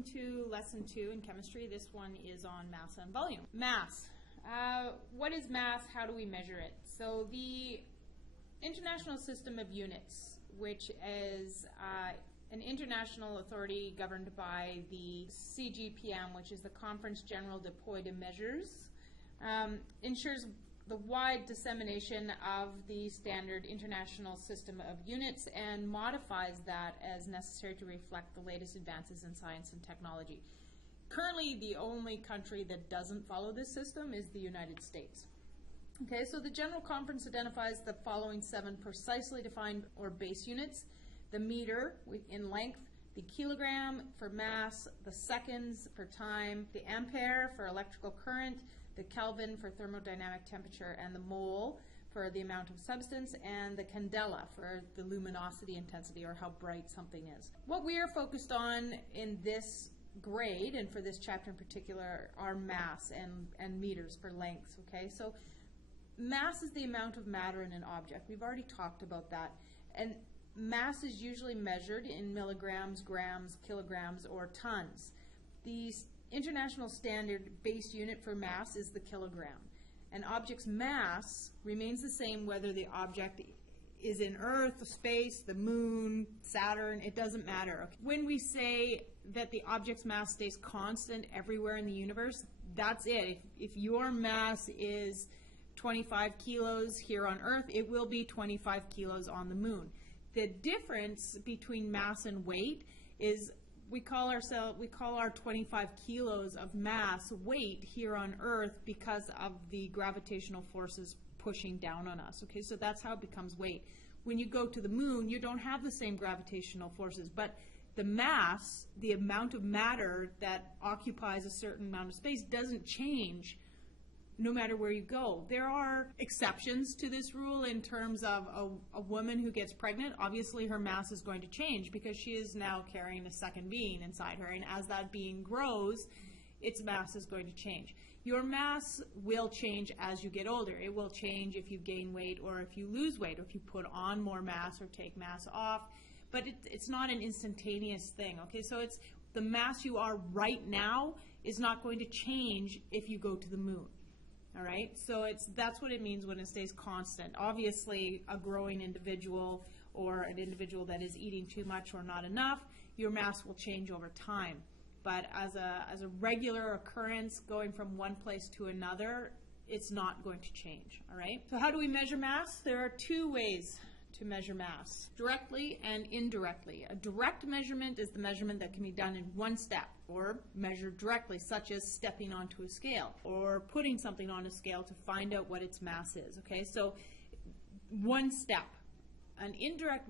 Welcome to lesson 2 in chemistry. This one is on mass and volume. Mass. What is mass? How do we measure it? So the International System of Units, which is an international authority governed by the CGPM, which is the Conference General de Poids de Mesures, ensures the wide dissemination of the standard international system of units and modifies that as necessary to reflect the latest advances in science and technology. Currently, the only country that doesn't follow this system is the United States. Okay, so the General Conference identifies the following 7 precisely defined or base units: the meter in length, the kilogram for mass, the seconds for time, the ampere for electrical current, the Kelvin for thermodynamic temperature, and the mole for the amount of substance, and the candela for the luminosity intensity, or how bright something is. What we are focused on in this grade, and for this chapter in particular, are mass and meters for lengths. Okay, so mass is the amount of matter in an object. We've already talked about that. And mass is usually measured in milligrams, grams, kilograms, or tons. The international standard base unit for mass is the kilogram. An object's mass remains the same whether the object is in Earth, space, the moon, Saturn, it doesn't matter. When we say that the object's mass stays constant everywhere in the universe, that's it. If your mass is 25 kilos here on Earth, it will be 25 kilos on the moon. The difference between mass and weight is we call our 25 kilos of mass weight here on Earth because of the gravitational forces pushing down on us. Okay, so that's how it becomes weight. When you go to the moon, you don't have the same gravitational forces, but the mass, the amount of matter that occupies a certain amount of space, doesn't change no matter where you go. There are exceptions to this rule in terms of a woman who gets pregnant. Obviously, her mass is going to change because she is now carrying a second being inside her, and as that being grows, its mass is going to change. Your mass will change as you get older. It will change if you gain weight or if you lose weight, or if you put on more mass or take mass off, but it's not an instantaneous thing. Okay, so it's the mass you are right now is not going to change if you go to the moon. All right, so that's what it means when it stays constant. Obviously, a growing individual or an individual that is eating too much or not enough, your mass will change over time. But as a regular occurrence going from one place to another, it's not going to change. All right, so how do we measure mass? There are 2 ways to measure mass: directly and indirectly. A direct measurement is the measurement that can be done in one step, or measured directly, such as stepping onto a scale or putting something on a scale to find out what its mass is. Okay, so one step. An indirect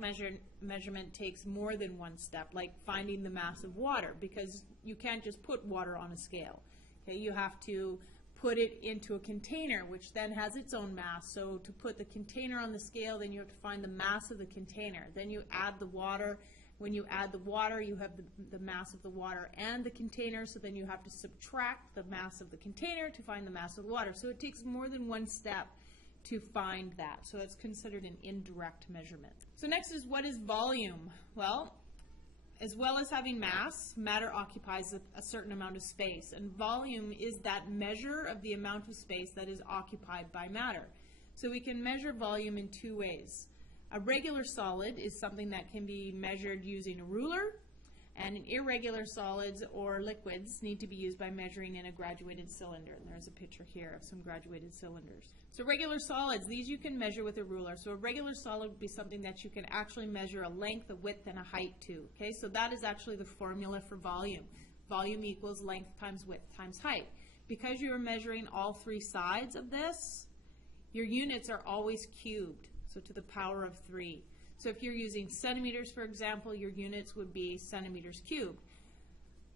measurement takes more than one step, like finding the mass of water, because you can't just put water on a scale. Okay, you have to put it into a container, which then has its own mass. So to put the container on the scale, then you have to find the mass of the container. Then you add the water. When you add the water, you have the mass of the water and the container, so then you have to subtract the mass of the container to find the mass of the water. So it takes more than one step to find that. So it's considered an indirect measurement. So next is, what is volume? As well as having mass, matter occupies a certain amount of space, and volume is that measure of the amount of space that is occupied by matter. So we can measure volume in 2 ways. A regular solid is something that can be measured using a ruler, and irregular solids or liquids need to be used by measuring in a graduated cylinder. And there's a picture here of some graduated cylinders. So regular solids, these you can measure with a ruler. So a regular solid would be something that you can actually measure a length, a width, and a height to. Okay, so that is actually the formula for volume. Volume equals length times width times height. Because you are measuring all 3 sides of this, your units are always cubed, so to the power of 3. So if you're using centimeters, for example, your units would be centimeters cubed.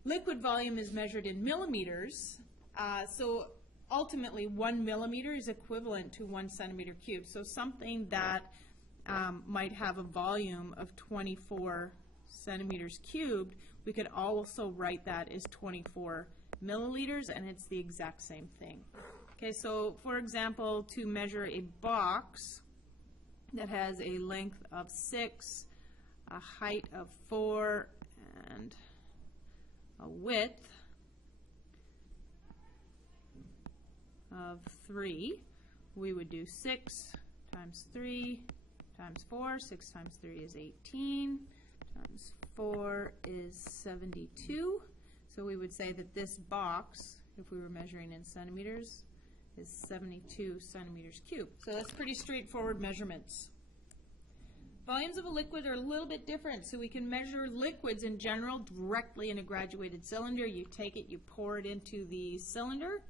Liquid volume is measured in millimeters, so ultimately 1 millimeter is equivalent to 1 centimeter cubed. So something that might have a volume of 24 centimeters cubed, we could also write that as 24 milliliters, and it's the exact same thing. Okay, so for example, to measure a box that has a length of 6, a height of 4, and a a width of 3, we would do 6 times 3 times 4. 6 times 3 is 18, times 4 is 72. So we would say that this box, if we were measuring in centimeters, is 72 centimeters cubed. So that's pretty straightforward measurements. Volumes of a liquid are a little bit different, so we can measure liquids in general directly in a graduated cylinder. You take it, you pour it into the cylinder,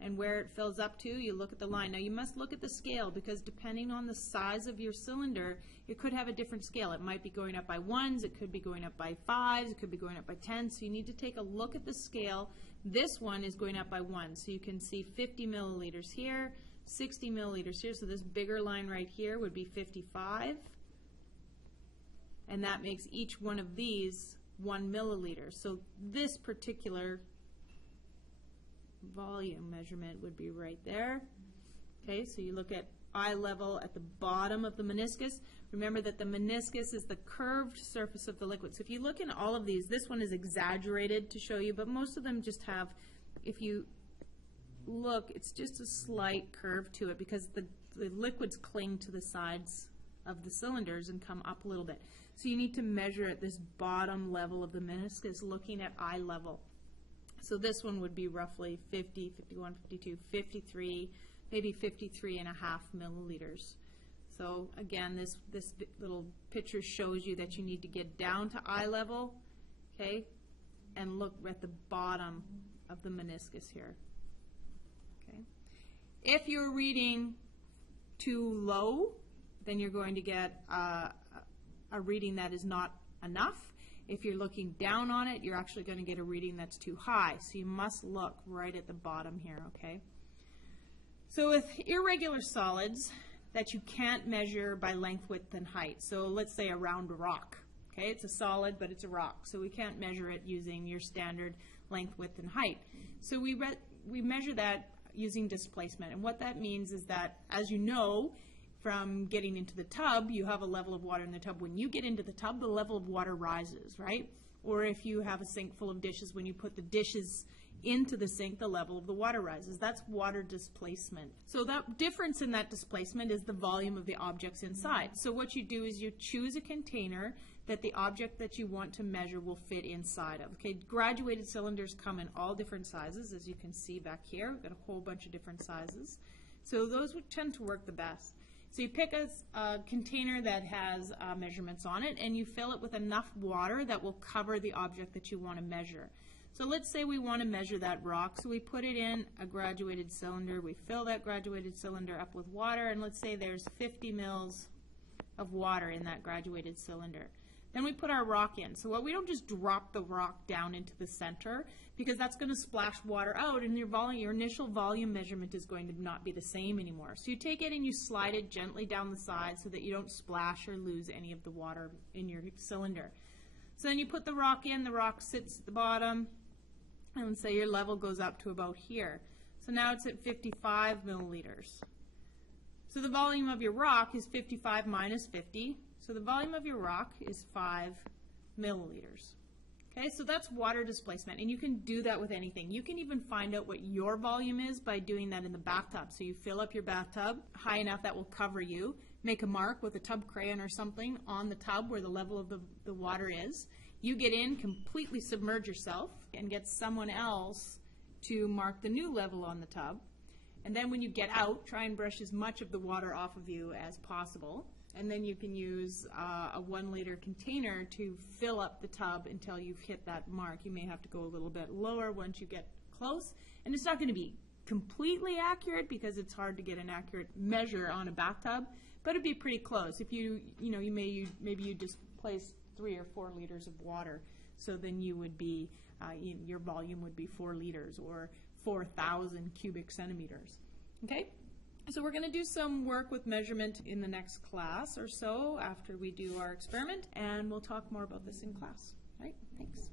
and where it fills up to, you look at the line. Now you must look at the scale, because depending on the size of your cylinder, it could have a different scale. It might be going up by 1s, it could be going up by 5s, it could be going up by 10s, so you need to take a look at the scale. This one is going up by 1, so you can see 50 milliliters here, 60 milliliters here, so this bigger line right here would be 55, and that makes each one of these 1 milliliter. So this particular volume measurement would be right there. Okay, so you look at eye level at the bottom of the meniscus. Remember that the meniscus is the curved surface of the liquid. So if you look in all of these, this one is exaggerated to show you, but most of them just have, if you look, it's just a slight curve to it, because the liquids cling to the sides of the cylinders and come up a little bit. So you need to measure at this bottom level of the meniscus, looking at eye level. So this one would be roughly 50, 51, 52, 53, maybe 53 and a half milliliters. So again, this little picture shows you that you need to get down to eye level, okay, and look at the bottom of the meniscus here. Okay. If you're reading too low, then you're going to get a reading that is not enough. If you're looking down on it, you're actually going to get a reading that's too high. So you must look right at the bottom here, okay? So with irregular solids that you can't measure by length, width, and height, so let's say a round rock, okay? It's a solid, but it's a rock, so we can't measure it using your standard length, width, and height. So we measure that using displacement, and what that means is that, as you know, from getting into the tub, you have a level of water in the tub. When you get into the tub, the level of water rises, right? Or if you have a sink full of dishes, when you put the dishes into the sink, the level of the water rises. That's water displacement. So that difference in that displacement is the volume of the objects inside. So what you do is you choose a container that the object that you want to measure will fit inside of. Okay, graduated cylinders come in all different sizes, as you can see back here. We've got a whole bunch of different sizes. So those would tend to work the best. So you pick a container that has measurements on it, and you fill it with enough water that will cover the object that you want to measure. So let's say we want to measure that rock, so we put it in a graduated cylinder, we fill that graduated cylinder up with water, and let's say there's 50 mils of water in that graduated cylinder. Then we put our rock in. So we don't just drop the rock down into the center, because that's going to splash water out, and your initial volume measurement is going to not be the same anymore. So you take it and you slide it gently down the side so that you don't splash or lose any of the water in your cylinder. So then you put the rock in, the rock sits at the bottom, and let's say your level goes up to about here. So now it's at 55 milliliters. So the volume of your rock is 55 minus 50. So the volume of your rock is 5 milliliters. Okay, so that's water displacement, and you can do that with anything. You can even find out what your volume is by doing that in the bathtub. So you fill up your bathtub high enough that will cover you, make a mark with a tub crayon or something on the tub where the level of the water is. You get in, completely submerge yourself, and get someone else to mark the new level on the tub. And then when you get out, try and brush as much of the water off of you as possible. And then you can use a 1 liter container to fill up the tub until you've hit that mark. You may have to go a little bit lower once you get close. And it's not going to be completely accurate, because it's hard to get an accurate measure on a bathtub, but it'd be pretty close. If maybe you just place 3 or 4 liters of water, so then you would be, your volume would be 4 liters or 4,000 cubic centimeters. Okay? So we're going to do some work with measurement in the next class or so after we do our experiment, and we'll talk more about this in class. All right? Thanks.